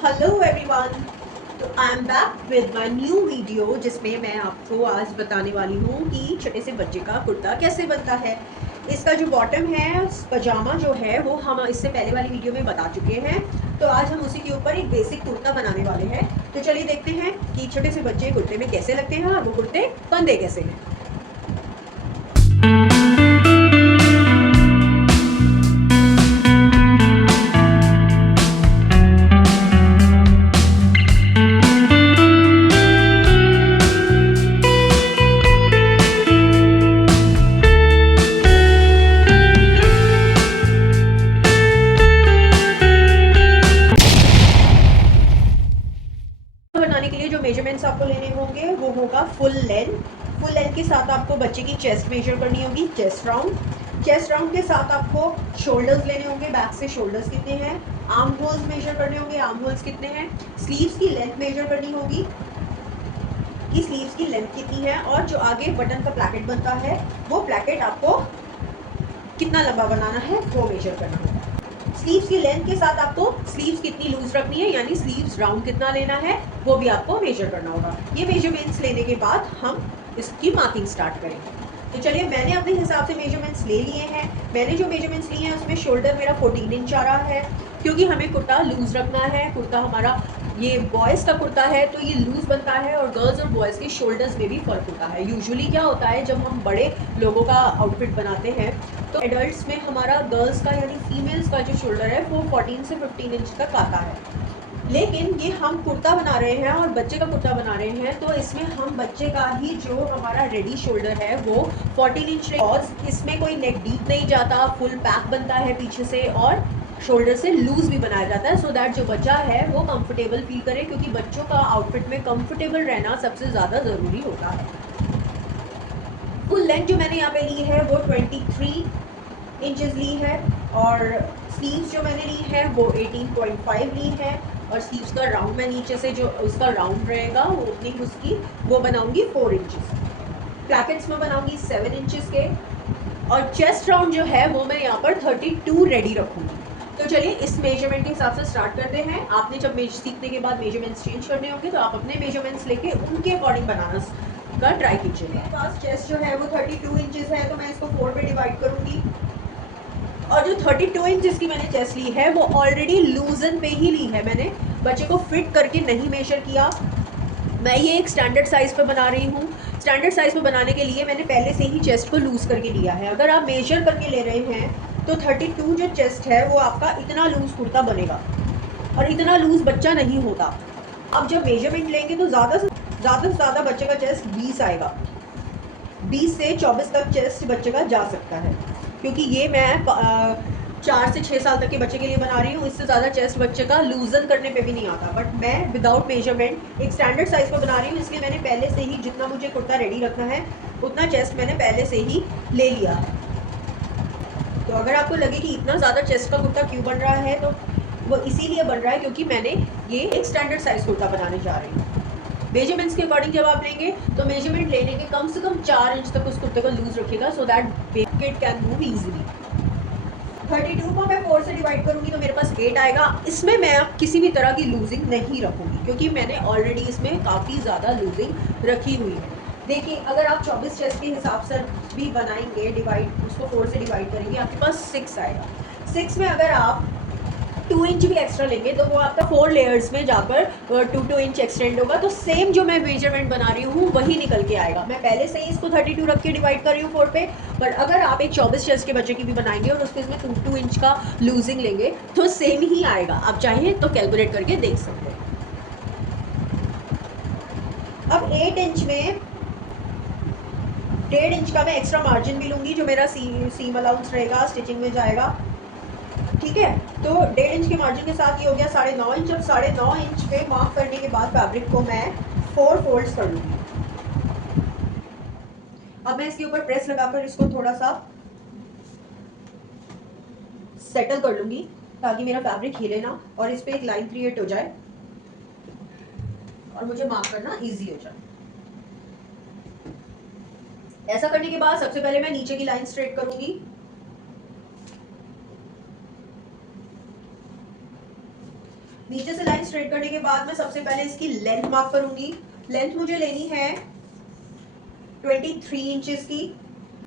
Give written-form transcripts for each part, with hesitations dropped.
Hello everyone. तो I am back with my new video जिसमें मैं आपको आज बताने वाली हूँ कि छोटे से बच्चे का कुर्ता कैसे बनता है। इसका जो बॉटम है पजामा जो है वो हम इससे पहले वाली वीडियो में बता चुके हैं। तो आज हम उसी के ऊपर एक बेसिक कुर्ता बनाने वाले हैं। तो चलिए देखते हैं कि छोटे से बच्चे कुर्ते में कैसे लगते हैं और वो कुर्ते बनते कैसे हैं। बनाने के लिए जो मेजरमेंट्स आपको लेने होंगे वो होगा फुल लेंथ के साथ आपको बच्चे की चेस्ट मेजर करनी होगी, चेस्ट राउंड के साथ आपको शोल्डर्स लेने होंगे, बैक से शोल्डर्स कितने हैं, आर्म होल्स मेजर करने होंगे, आर्म होल्स कितने हैं, स्लीव्स की लेंथ मेजर करनी होगी कि स्लीव्स की लेंथ कितनी है, और जो आगे बटन का प्लैकेट बनता है वो प्लैकेट आपको कितना लंबा बनाना है वो मेजर करना होगा। स्लीव्स की लेंथ के साथ आपको स्लीव्स कितनी लूज रखनी है यानी स्लीव्स राउंड कितना लेना है वो भी आपको मेजर करना होगा। ये मेजरमेंट्स लेने के बाद हम इसकी मार्किंग स्टार्ट करेंगे। तो चलिए मैंने अपने हिसाब से मेजरमेंट्स ले लिए हैं। मैंने जो मेजरमेंट्स लिए हैं उसमें शोल्डर मेरा 14 इंच आ रहा है क्योंकि हमें कुर्ता लूज रखना है। कुर्ता हमारा ये बॉयज़ का कुर्ता है तो ये लूज बनता है और गर्ल्स और बॉयज़ के शोल्डर्स में भी फर्क होता है। यूजुअली क्या होता है जब हम बड़े लोगों का आउटफिट बनाते हैं तो एडल्ट्स में हमारा गर्ल्स का यानी फीमेल्स का जो शोल्डर है वो 14 से 15 इंच तक आता है। लेकिन ये हम कुर्ता बना रहे हैं और बच्चे का कुर्ता बना रहे हैं तो इसमें हम बच्चे का ही जो हमारा रेडी शोल्डर है वो 14 इंच और इसमें कोई नेक डीप नहीं जाता, फुल पैक बनता है पीछे से और शोल्डर से लूज भी बनाया जाता है सो दैट जो बच्चा है वो कंफर्टेबल फील करे, क्योंकि बच्चों का आउटफिट में कंफर्टेबल रहना सबसे ज़्यादा ज़रूरी होता है। फुल लेंथ जो मैंने यहाँ पे ली है वो 23 इंचेस ली है और स्लीव्स जो मैंने ली है वो 18.5 ली है और स्लीव्स का राउंड मैं नीचे से जो उसका राउंड रहेगा वो ओपनिंग उसकी वो बनाऊंगी 4 इंचेस। प्लैकेट्स में बनाऊंगी 7 इंचेस के और चेस्ट राउंड जो है वो मैं यहाँ पर 32 रेडी रखूंगी। तो चलिए इस मेजरमेंट के हिसाब से स्टार्ट करते हैं। आपने जब सीखने के बाद मेजरमेंट्स चेंज करने होंगे तो आप अपने मेजरमेंट्स लेके उनके अकॉर्डिंग बनाना का ट्राई कीजिए। मेरे पास चेस्ट जो है वो 32 इंचेस है तो मैं इसको 4 पे डिवाइड करूंगी और जो 32 इंचेस की मैंने चेस्ट ली है वो ऑलरेडी लूजन पे ही ली है। मैंने बच्चे को फिट करके नहीं मेजर किया। मैं ये एक स्टैंडर्ड साइज़ पे बना रही हूँ। स्टैंडर्ड साइज़ पे बनाने के लिए मैंने पहले से ही चेस्ट को लूज़ करके लिया है। अगर आप मेजर करके ले रहे हैं तो 32 जो चेस्ट है वो आपका इतना लूज़ कुर्ता बनेगा और इतना लूज़ बच्चा नहीं होता। अब जब मेजरमेंट लेंगे तो ज़्यादा से ज़्यादा बच्चे का चेस्ट 20 आएगा, 20 से 24 तक चेस्ट बच्चे का जा सकता है क्योंकि ये मैं 4 से 6 साल तक के बच्चे के लिए बना रही हूँ। इससे ज़्यादा चेस्ट बच्चे का लूजन करने पे भी नहीं आता, बट मैं विदाउट मेजरमेंट एक स्टैंडर्ड साइज़ पर बना रही हूँ इसलिए मैंने पहले से ही जितना मुझे कुर्ता रेडी रखना है उतना चेस्ट मैंने पहले से ही ले लिया है। तो अगर आपको लगे कि इतना ज़्यादा चेस्ट का कुर्ता क्यों बन रहा है तो वो इसीलिए बन रहा है क्योंकि मैंने ये एक स्टैंडर्ड साइज़ कुर्ता बनाने जा रही हूँ। मेजरमेंट्स के अकॉर्डिंग जब आप लेंगे तो मेजरमेंट लेने के कम से कम 4 इंच तक उस कुर्ते को लूज रखिएगा so that kid can move easily. 32 को मैं 4 से डिवाइड करूंगी तो मेरे पास 8 आएगा। इसमें मैं अब किसी भी तरह की लूजिंग नहीं रखूंगी क्योंकि मैंने ऑलरेडी इसमें काफ़ी ज़्यादा लूजिंग रखी हुई है। देखिए अगर आप 24 चेस्ट के हिसाब से भी बनाएंगे, डिवाइड उसको 4 से डिवाइड करेंगे आपके पास 6 आएगा। 6 में अगर आप 2 इंच भी एक्स्ट्रा लेंगे तो वो आपका 4 लेयर्स में जाकर 2 इंच एक्सटेंड होगा। तो सेम जो मैं मेजरमेंट बना रही हूँ वही निकल के आएगा। मैं पहले से ही इसको 32 रख के डिवाइड कर रही हूँ 4 पे, पर अगर आप एक 24 चेस्ट के बच्चे की भी बनाएंगे और उसके इसमें 2 इंच का लूजिंग लेंगे तो सेम ही आएगा। आप चाहें तो कैलकुलेट करके देख सकते हैं। अब 8 इंच में 1.5 इंच का मैं एक्स्ट्रा मार्जिन भी लूँगी जो मेरा सीम अलाउंस रहेगा, स्टिचिंग में जाएगा। ठीक है, तो 1.5 इंच के मार्जिन के साथ ये हो गया 9.5 इंच। अब 9.5 इंच पे मार्क करने के बाद फैब्रिक को मैं 4 फोल्ड्स कर लूँगी। अब मैं इसके ऊपर प्रेस लगाकर इसको थोड़ा सा सेटल कर लूँगी ताकि मेरा फैब्रिक हिले ना और इस पर एक लाइन क्रिएट हो जाए और मुझे मार्क करना ईजी हो जाए। ऐसा करने के बाद सबसे पहले मैं नीचे की लाइन स्ट्रेट करूँगी। नीचे से लाइन स्ट्रेट करने के बाद मैं सबसे पहले इसकी लेंथ मार्क करूंगी। लेंथ मुझे लेनी है 23 इंचेस की।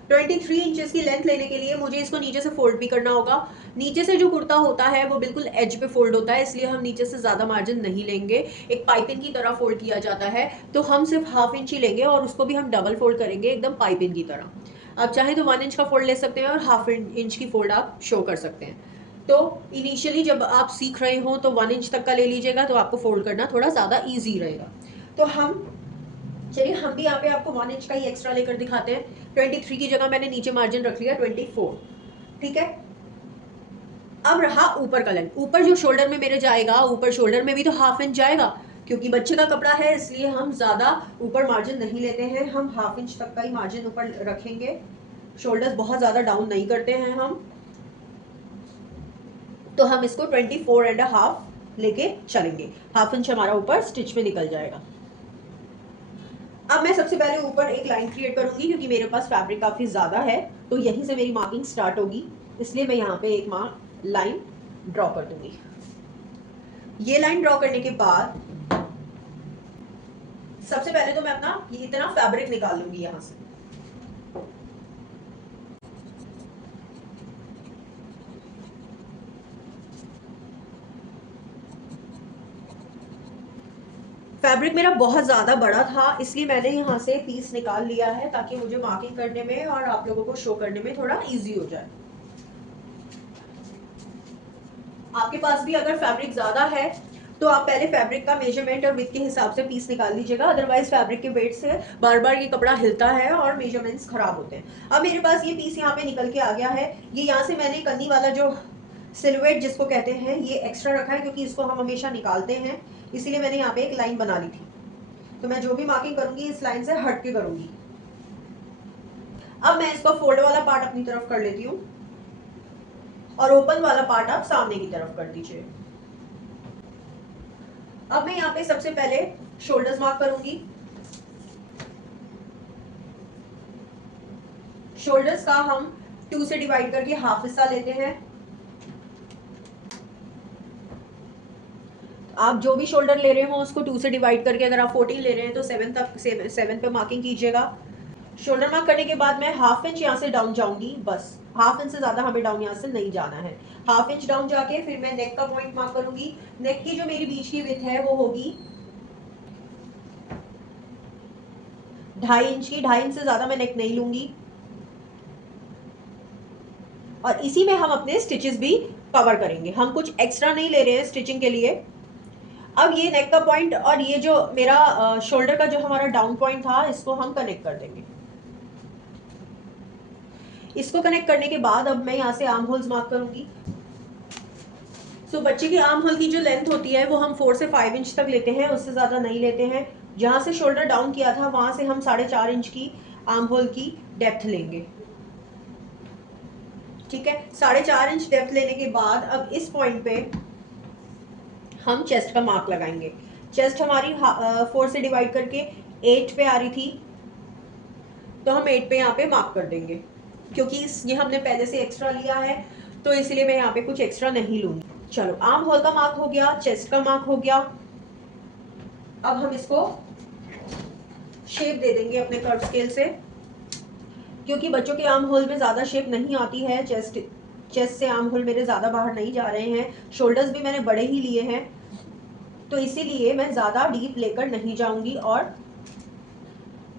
23 इंचेस की लेंथ लेने के लिए मुझे इसको नीचे से फोल्ड भी करना होगा। नीचे से जो कुर्ता होता है वो बिल्कुल एज पे फोल्ड होता है, इसलिए हम नीचे से ज़्यादा मार्जिन नहीं लेंगे। एक पाइपिंग की तरह फोल्ड किया जाता है, तो हम सिर्फ हाफ इंच ही लेंगे और उसको भी हम डबल फोल्ड करेंगे एकदम पाइपिंग की तरह। आप चाहें तो 1 इंच का फोल्ड ले सकते हैं और हाफ इंच की फोल्ड आप शो कर सकते हैं। तो इनिशियली जब आप सीख रहे हो तो 1 इंच तक का ले लीजिएगा, तो आपको फोल्ड करना थोड़ा ज़्यादा ईजी रहेगा। तो चलिए हम भी यहाँ पे आपको 1 इंच का ही एक्स्ट्रा लेकर दिखाते हैं। 23 की जगह मैंने नीचे मार्जिन रख लिया 24। ठीक है, अब रहा ऊपर का लेंथ। ऊपर जो शोल्डर में मेरे जाएगा, ऊपर शोल्डर में भी तो हाफ इंच जाएगा, क्योंकि बच्चे का कपड़ा है इसलिए हम ज्यादा ऊपर मार्जिन नहीं लेते हैं, हम हाफ इंच तक का ही मार्जिन ऊपर रखेंगे। शोल्डर्स बहुत ज्यादा डाउन नहीं करते हैं हम, तो हम इसको 24.5 लेके चलेंगे। हाफ इंच हमारा ऊपर स्टिच में निकल जाएगा। अब मैं सबसे पहले ऊपर एक लाइन क्रिएट करूंगी, क्योंकि मेरे पास फैब्रिक काफी ज्यादा है, तो यहीं से मेरी मार्किंग स्टार्ट होगी, इसलिए मैं यहाँ पे एक लाइन ड्रॉ कर दूंगी। ये लाइन ड्रॉ करने के बाद सबसे पहले तो मैं अपना ये इतना फैब्रिक निकाल लूंगी यहां से। फैब्रिक मेरा बहुत ज़्यादा बड़ा था, इसलिए मैंने यहाँ से पीस निकाल लिया है, ताकि मुझे मार्किंग करने में और आप लोगों को शो करने में थोड़ा इजी हो जाए। आपके पास भी अगर फैब्रिक ज़्यादा है तो आप पहले फैब्रिक का मेजरमेंट और विड्थ के हिसाब से पीस निकाल लीजिएगा, अदरवाइज फैब्रिक के वेट से बार बार ये कपड़ा हिलता है और मेजरमेंट्स खराब होते हैं। अब मेरे पास ये पीस यहाँ पे निकल के आ गया है। ये यहाँ से मैंने कन्नी वाला जो सिलुएट जिसको कहते हैं ये एक्स्ट्रा रखा है, क्योंकि इसको हम हमेशा निकालते हैं, इसीलिए मैंने यहाँ पे एक लाइन बना ली थी। तो मैं जो भी मार्किंग करूंगी इस लाइन से हट के करूंगी। अब मैं इसको फोल्ड वाला पार्ट अपनी तरफ कर लेती हूँ और ओपन वाला पार्ट आप सामने की तरफ कर दीजिए। अब मैं यहाँ पे सबसे पहले शोल्डर्स मार्क करूंगी। शोल्डर्स का हम 2 से डिवाइड करके हाफ हिस्सा लेते हैं। आप जो भी शोल्डर ले रहे हो उसको 2 से डिवाइड करके, अगर आप 14 ले रहे हैं तो 7 तक 7 पे मार्किंग कीजिएगा। शोल्डर मार्क करने के बाद मैं हाफ इंच यहाँ से डाउन जाऊंगी, बस हाफ इंच से ज्यादा हमें डाउन यहाँ से नहीं जाना है। हाफ इंच डाउन जाके फिर मैं नेक का पॉइंट मार्क करूंगी। नेक की जो मेरी बीच की विड्थ है वो होगी 2.5 इंच की। 2.5 इंच से ज्यादा मैं नेक नहीं लूंगी, और इसी में हम अपने स्टिचेस भी कवर करेंगे, हम कुछ एक्स्ट्रा नहीं ले रहे हैं स्टिचिंग के लिए। अब ये नेक का पॉइंट और ये जो मेरा शोल्डर का जो हमारा डाउन पॉइंट था, इसको हम कनेक्ट कर देंगे। इसको कनेक्ट करने के बाद अब मैं यहाँ से आर्म होल्स मार्क करूंगी। बच्चे की आर्म होल की जो लेंथ होती है वो हम 4 से 5 इंच तक लेते हैं, उससे ज्यादा नहीं लेते हैं। जहां से शोल्डर डाउन किया था वहां से हम 4.5 इंच की आर्म होल की डेप्थ लेंगे। ठीक है, 4.5 इंच डेप्थ लेने के बाद अब इस पॉइंट पे हम चेस्ट का मार्क लगाएंगे। चेस्ट हमारी 4 से डिवाइड करके 8 पे आ रही थी, तो हम 8 पे यहाँ पे मार्क कर देंगे, क्योंकि ये हमने पहले से एक्स्ट्रा लिया है, तो इसलिए मैं यहाँ पे कुछ एक्स्ट्रा नहीं लूंगी। चलो, आर्म होल का मार्क हो गया, चेस्ट का मार्क हो गया। अब हम इसको शेप दे देंगे अपने कर्व स्केल से, क्योंकि बच्चों के आर्म होल में ज़्यादा शेप नहीं आती है। चेस्ट से आर्म होल मेरे ज़्यादा बाहर नहीं जा रहे हैं, शोल्डर्स भी मैंने बड़े ही लिए हैं, तो इसीलिए मैं ज़्यादा डीप लेकर नहीं जाऊंगी। और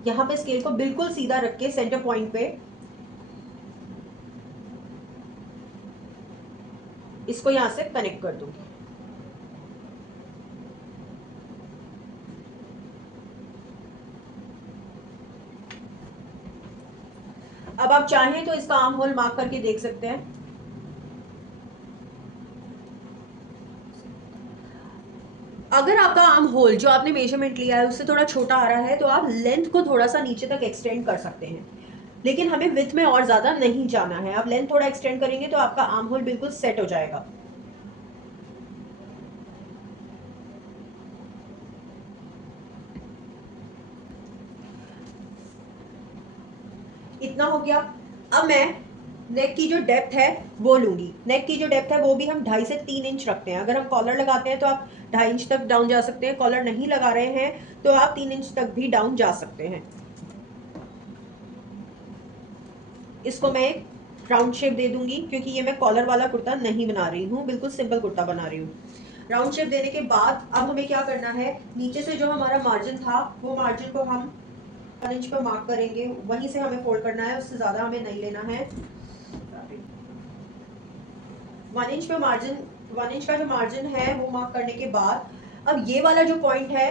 यहाँ पे स्केल को बिल्कुल सीधा रख के सेंटर पॉइंट पे इसको यहाँ से कनेक्ट कर दूंगी। अब आप चाहें तो इसका आर्म होल मार्क करके देख सकते हैं। अगर आपका आर्म होल जो आपने मेजरमेंट लिया है उससे थोड़ा छोटा आ रहा है, तो आप लेंथ को थोड़ा सा नीचे तक एक्सटेंड कर सकते हैं, लेकिन हमें विड्थ में और ज्यादा नहीं जाना है। आप लेंथ थोड़ा एक्सटेंड करेंगे तो आपका आर्म होल बिल्कुल सेट हो जाएगा। इतना हो गया। अब मैं नेक की जो डेप्थ है वो लूंगी। नेक की जो डेप्थ है वो भी हम 2.5 से 3 इंच रखते हैं। अगर हम कॉलर लगाते हैं तो आप 2.5 इंच तक डाउन जा सकते हैं, कॉलर नहीं लगा रहे हैं तो आप 3 इंच तक भी डाउन जा सकते हैं। इसको मैं एक राउंड शेप दे दूंगी क्योंकि ये मैं कॉलर वाला कुर्ता नहीं बना रही हूँ, बिल्कुल सिंपल कुर्ता बना रही हूँ। राउंड शेप देने के बाद अब हमें क्या करना है, नीचे से जो हमारा मार्जिन था वो मार्जिन को हम 1 इंच पर मार्क करेंगे, वहीं से हमें फोल्ड करना है, उससे ज्यादा हमें नहीं लेना है। 1 इंच पे मार्जिन, 1 इंच का जो मार्जिन है वो मार्क करने के बाद अब ये वाला जो पॉइंट है,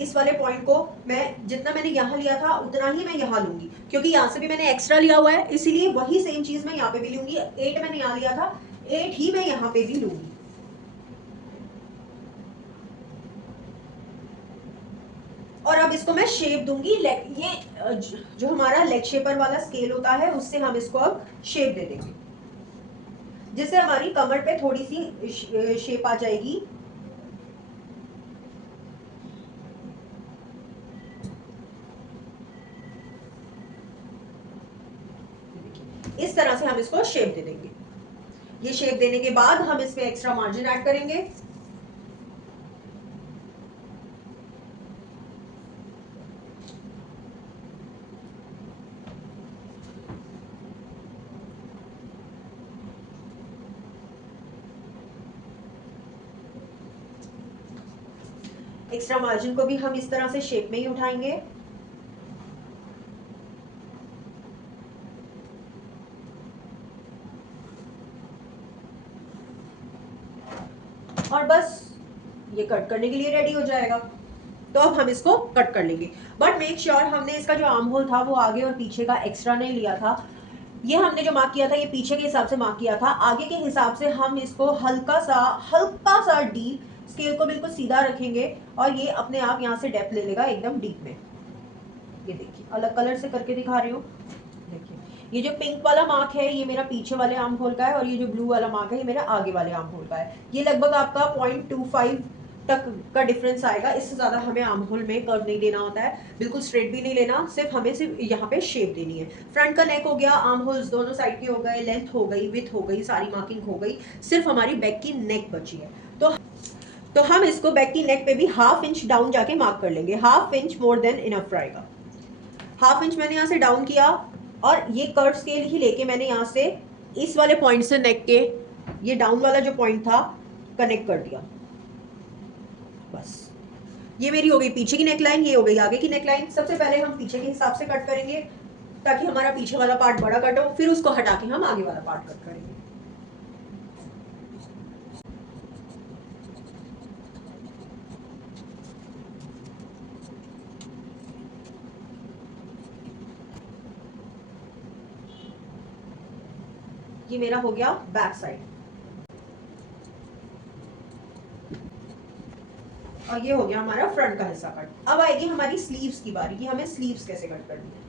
इस वाले पॉइंट को मैं जितना मैंने यहाँ लिया था उतना ही मैं यहाँ लूंगी, क्योंकि यहाँ से भी मैंने एक्स्ट्रा लिया हुआ है, इसीलिए वही सेम चीज मैं यहाँ पे भी लूंगी। 8 मैंने यहाँ लिया था, 8 ही मैं यहाँ पे भी लूंगी। और अब इसको मैं शेप दूंगी, ये जो हमारा लेग शेपर वाला स्केल होता है उससे हम इसको अब शेप दे देंगे, जिससे हमारी कमर पे थोड़ी सी शेप आ जाएगी। इस तरह से हम इसको शेप दे देंगे। ये शेप देने के बाद हम इसमें एक्स्ट्रा मार्जिन ऐड करेंगे। एक्स्ट्रा मार्जिन को भी हम इस तरह से शेप में ही उठाएंगे। और बस ये कट करने के लिए रेडी हो जाएगा। तो अब हम इसको कट कर लेंगे, बट मेक श्योर हमने इसका जो आर्म होल था वो आगे और पीछे का एक्स्ट्रा नहीं लिया था। ये हमने जो मार्क किया था ये पीछे के हिसाब से मार्क किया था, आगे के हिसाब से हम इसको हल्का सा डीप, स्केल को बिल्कुल सीधा रखेंगे और ये अपने आप यहाँ से डेप्थ ले लेगा एकदम डीप में। ये देखिए अलग कलर से करके दिखा रही हूँ। देखिए ये जो पिंक वाला मार्क है ये मेरा पीछे वाले आर्म होल का है, और ये जो ब्लू वाला मार्क है ये मेरा आगे वाले आर्म होल का है। ये लगभग आपका 0.25 तक का डिफरेंस आएगा, इससे ज्यादा हमें आर्म होल में कर्व नहीं देना होता है, बिल्कुल स्ट्रेट भी नहीं लेना, सिर्फ हमें सिर्फ यहाँ पे शेप देनी है। फ्रंट का नेक हो गया, आर्म होल्स दोनों साइड के हो गए, लेंथ हो गई, विड्थ हो गई, सारी मार्किंग हो गई, सिर्फ हमारी बैक की नेक बची है। तो हम इसको बैक की नेक पे भी 1/2 इंच डाउन जाके मार्क कर लेंगे। 1/2 इंच मोर देन इनफ रहेगा। 1/2 इंच मैंने यहाँ से डाउन किया और ये कर्व स्केल ही लेके मैंने यहाँ से इस वाले पॉइंट से नेक के ये डाउन वाला जो पॉइंट था कनेक्ट कर दिया। बस ये मेरी हो गई पीछे की नेकलाइन, ये हो गई आगे की नेकलाइन। सबसे पहले हम पीछे के हिसाब से कट करेंगे ताकि हमारा पीछे वाला पार्ट बड़ा कट हो, फिर उसको हटा के हम आगे वाला पार्ट कट करेंगे। ये मेरा हो गया बैक साइड, और ये हो गया हमारा फ्रंट का हिस्सा कट। अब आएगी हमारी स्लीव्स की बारी कि हमें स्लीव्स कैसे कट करनी है।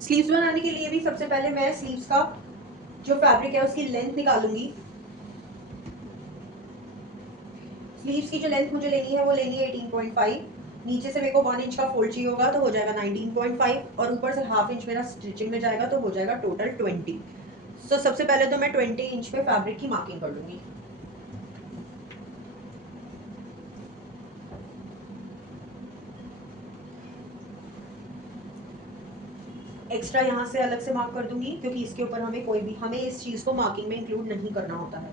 स्लीव्स बनाने के लिए भी सबसे पहले मैं स्लीव्स का जो फैब्रिक है उसकी लेंथ निकालूंगी। स्लीव्स की जो लेंथ मुझे लेनी है वो लेनी है 18.5। नीचे से मेरे को 1 इंच का फोल्ड चाहिए होगा तो हो जाएगा 19.5, और ऊपर से 1/2 इंच मेरा स्टिचिंग में जाएगा तो हो जाएगा टोटल 20। तो सबसे पहले तो मैं 20 इंच पे फैब्रिक की मार्किंग कर लूंगी। एक्स्ट्रा यहाँ से अलग से मार्क कर दूंगी क्योंकि इसके ऊपर हमें इस चीज को मार्किंग में इंक्लूड नहीं करना होता है।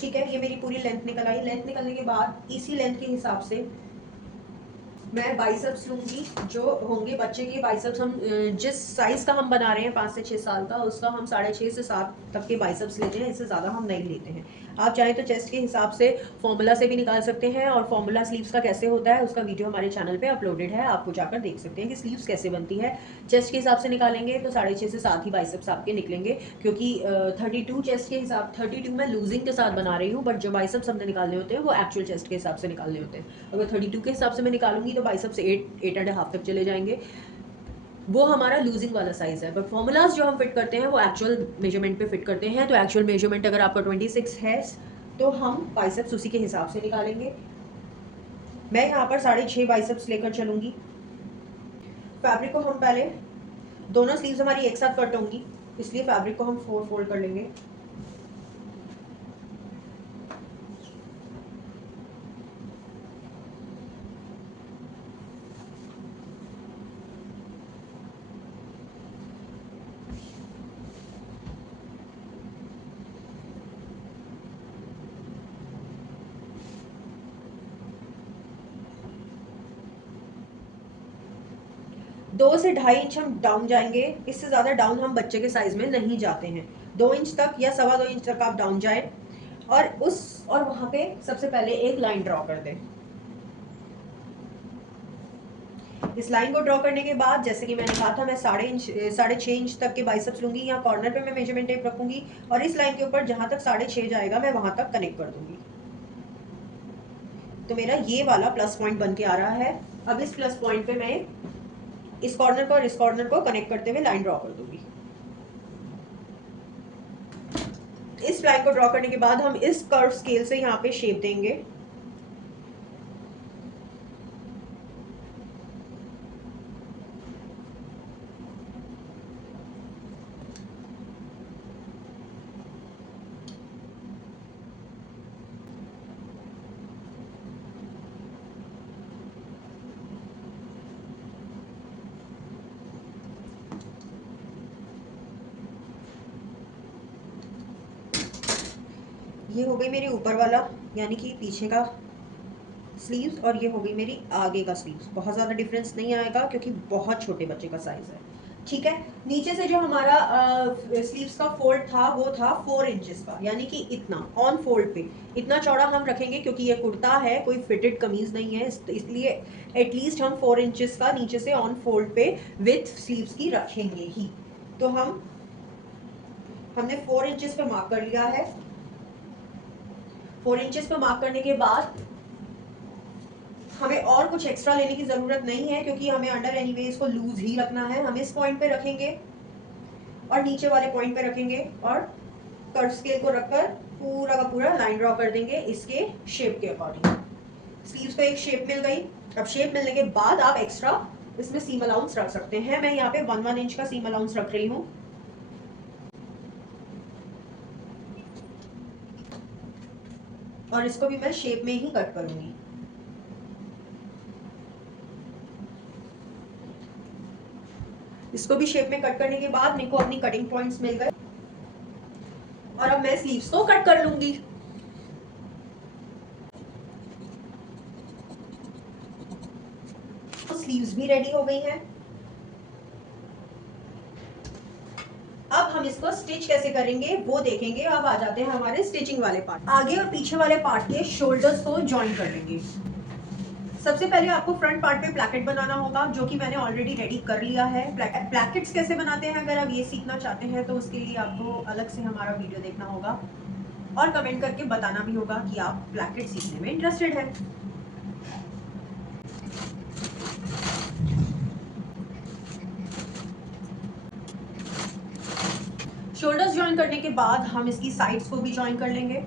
ठीक है, ये मेरी पूरी लेंथ निकल आई। लेंथ निकलने के बाद इसी लेंथ के हिसाब से मैं बाइसेप्स लूंगी। जो होंगे बच्चे के बाइसेप्स, हम जिस साइज का हम बना रहे हैं 5 से 6 साल का, उसका हम 6.5 से 7 तक के बाइसेप्स लेते हैं, इससे ज़्यादा हम नहीं लेते हैं। आप चाहें तो चेस्ट के हिसाब से फॉर्मूला से भी निकाल सकते हैं, और फॉर्मूला स्लीव्स का कैसे होता है उसका वीडियो हमारे चैनल पे अपलोडेड है, आपको जाकर देख सकते हैं कि स्लीव्स कैसे बनती है। चेस्ट के हिसाब से निकालेंगे तो 6.5 से 7 ही बाइसेप्स आपके निकलेंगे, क्योंकि 32 चेस्ट के हिसाब 32 मैं लूजिंग के साथ बना रही हूँ, बट जो बाइसेप्स हमने निकालने होते हैं वो एक्चुअल चेस्ट के हिसाब से निकालने होते हैं। अगर 32 के हिसाब से मैं निकालूंगी तो बाइसेप्स 8.5 तक चले जाएंगे, वो हमारा लूजिंग वाला साइज है। बट फॉर्मूलाज जो हम फिट करते हैं वो एक्चुअल मेजरमेंट पे फिट करते हैं। तो एक्चुअल मेजरमेंट अगर आपका 26 है तो हम बाइसेप्स उसी के हिसाब से निकालेंगे। मैं यहाँ पर 6.5 बाइसेप्स लेकर चलूंगी। फैब्रिक को हम पहले दोनों स्लीव्स हमारी एक साथ कट होंगी, इसलिए फैब्रिक को हम 4 फोल्ड कर लेंगे। दो से 2.5 इंच हम डाउन जाएंगे, इससे ज़्यादा डाउन हम बच्चे के साइज में नहीं जाते हैं। 2 इंच तक या 2.25 इंच तक आप डाउन जाए और वहाँ पे सबसे पहले एक लाइन ड्रॉ कर दें। इस लाइन को ड्रॉ करने के बाद जैसे कि मैंने कहा था, मैं 6.5 इंच तक के बाइसेप्स लूंगी। यहाँ कॉर्नर पे मैं मेजरमेंट टेप रखूंगी और इस लाइन के ऊपर जहाँ तक 6.5 जाएगा मैं वहाँ तक कनेक्ट कर दूंगी। तो मेरा ये वाला प्लस पॉइंट बन के आ रहा है। अब इस प्लस पॉइंट पे मैं इस कॉर्नर को और इस कॉर्नर को कनेक्ट करते हुए लाइन ड्रॉ कर दूंगी। इस लाइन को ड्रॉ करने के बाद हम इस कर्व स्केल से यहाँ पे शेप देंगे। ये हो गई मेरी ऊपर वाला यानी कि पीछे का स्लीव्स, और ये हो गई मेरी आगे का स्लीव्स। बहुत ज़्यादा डिफरेंस नहीं आएगा क्योंकि बहुत छोटे बच्चे का साइज़ है। ठीक है, नीचे से जो हमारा स्लीव्स का फोल्ड था वो था 4 इंचेस का, यानी कि इतना ऑन फोल्ड पे इतना चौड़ा हम रखेंगे क्योंकि ये कुर्ता है, कोई फिटेड कमीज नहीं है, इसलिए एटलीस्ट हम 4 इंचेस का नीचे से ऑन फोल्ड पे विथ स्लीव्स की रखेंगे ही। तो हमने 4 इंचेस पे मार्क कर लिया है। 4 इंचेस पे मार्क करने के बाद हमें और कुछ एक्स्ट्रा लेने की ज़रूरत नहीं है क्योंकि हमें अंडर एनीवे इसको लूज ही रखना है। हम इस पॉइंट पे रखेंगे और नीचे वाले पॉइंट पे रखेंगे और कर्व स्केल को रखकर पूरा का पूरा लाइन ड्रॉ कर देंगे इसके शेप के अकॉर्डिंग। स्लीव्स को एक शेप मिल गई। अब शेप मिलने के बाद आप एक्स्ट्रा इसमें सीम अलाउंस रख सकते हैं। मैं यहाँ पे 1 इंच का सीम अलाउंस रख रही हूँ। और इसको भी मैं शेप में ही कट करूंगी। इसको भी शेप में कट करने के बाद मेरे को अपनी कटिंग पॉइंट्स मिल गए और अब मैं स्लीव्स को कट कर लूंगी। तो स्लीव्स भी रेडी हो गई हैं। अब हम इसको स्टिच कैसे करेंगे वो देखेंगे। अब आ जाते हैं हमारे स्टिचिंग वाले पार्ट। आगे और पीछे वाले पार्ट के शोल्डर्स को ज्वाइन कर लेंगे। सबसे पहले आपको फ्रंट पार्ट पे प्लैकेट बनाना होगा, जो कि मैंने ऑलरेडी रेडी कर लिया है। प्लैकेट्स कैसे बनाते हैं अगर आप ये सीखना चाहते हैं तो उसके लिए आपको अलग से हमारा वीडियो देखना होगा और कमेंट करके बताना भी होगा कि आप प्लैकेट सीखने में इंटरेस्टेड हैं। शोल्डर्स ज्वाइन करने के बाद हम इसकी साइड्स को भी ज्वाइन कर लेंगे।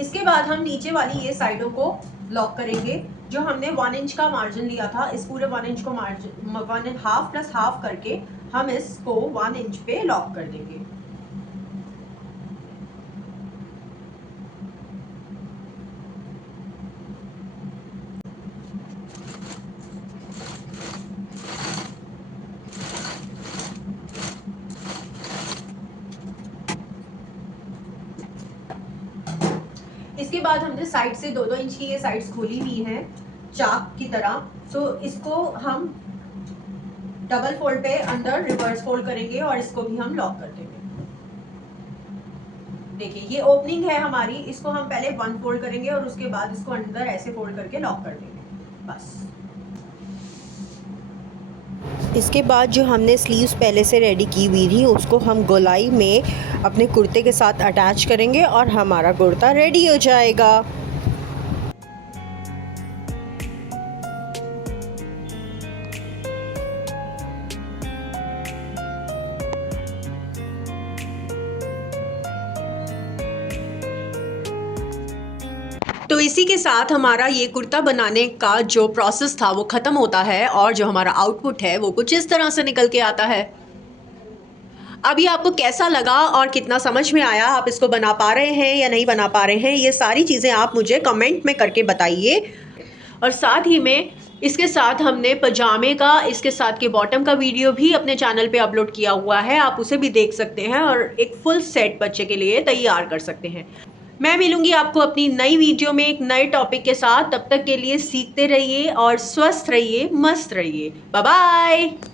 इसके बाद हम नीचे वाली ये साइडों को लॉक करेंगे। जो हमने 1 इंच का मार्जिन लिया था, इस पूरे 1 इंच को मार्जिन 1.5 प्लस हाफ करके हम इसको 1 इंच पे लॉक कर देंगे। इसके बाद हमने साइड से 2-2 इंच की ये साइड्स खोली हुई हैं चाक की तरह, तो इसको हम डबल फोल्ड पे अंदर रिवर्स फोल्ड करेंगे और इसको भी हम लॉक कर देंगे। देखिए ये ओपनिंग है हमारी, इसको हम पहले 1 फोल्ड करेंगे और उसके बाद इसको अंदर ऐसे फोल्ड करके लॉक कर देंगे बस। इसके बाद जो हमने स्लीव्स पहले से रेडी की हुई थी उसको हम गोलाई में अपने कुर्ते के साथ अटैच करेंगे और हमारा कुर्ता रेडी हो जाएगा। इसी के साथ हमारा ये कुर्ता बनाने का जो प्रोसेस था वो ख़त्म होता है और जो हमारा आउटपुट है वो कुछ इस तरह से निकल के आता है। अभी आपको कैसा लगा और कितना समझ में आया, आप इसको बना पा रहे हैं या नहीं बना पा रहे हैं, ये सारी चीज़ें आप मुझे कमेंट में करके बताइए। और साथ ही में इसके साथ हमने पजामे का, इसके साथ के बॉटम का वीडियो भी अपने चैनल पे अपलोड किया हुआ है, आप उसे भी देख सकते हैं और एक फुल सेट बच्चे के लिए तैयार कर सकते हैं। मैं मिलूंगी आपको अपनी नई वीडियो में एक नए टॉपिक के साथ। तब तक के लिए सीखते रहिए और स्वस्थ रहिए, मस्त रहिए। Bye bye.